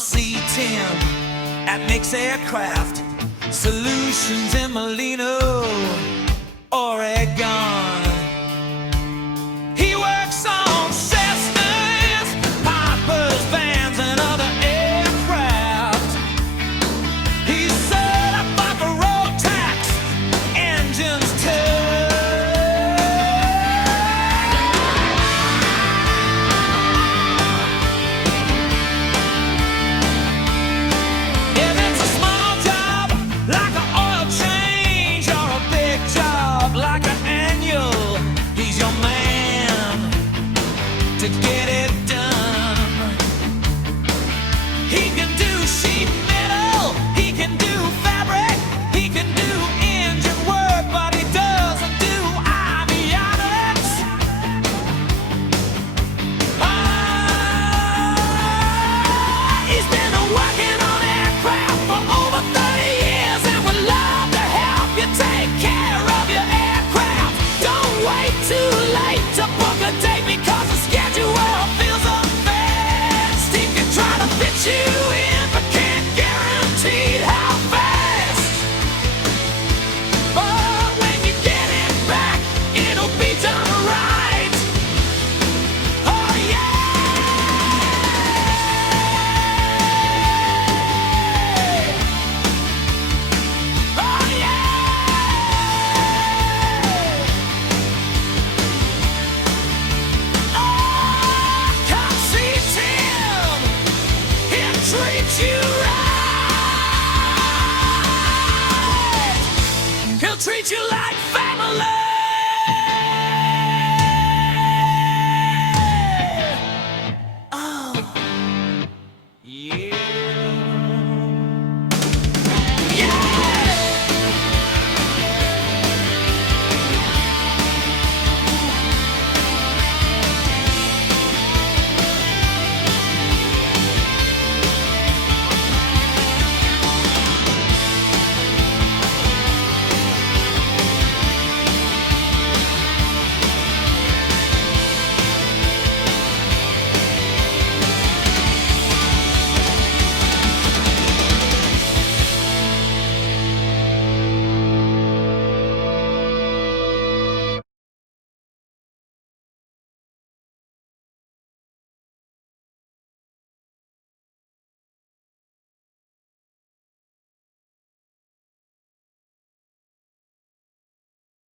see Tim at Mix Aircraft Solutions in Molino, Oregon. He works on Cessnas, Pipers, vans, and other aircraft. He's certified for road tax engines too. To get it done, he can do sheet metal, he can do fabric, he can do engine work, but he doesn't do avionics. He's been working on aircraft for over 30 years and would love to help you take care of your aircraft. Don't wait too late to book a date because the schedule fills up fast. He can try to fit you in, but can't guarantee how fast. But when you get it back, it'll be done right. Oh yeah! Oh yeah! Come see Tim, he'll treat you right. He'll treat you like family.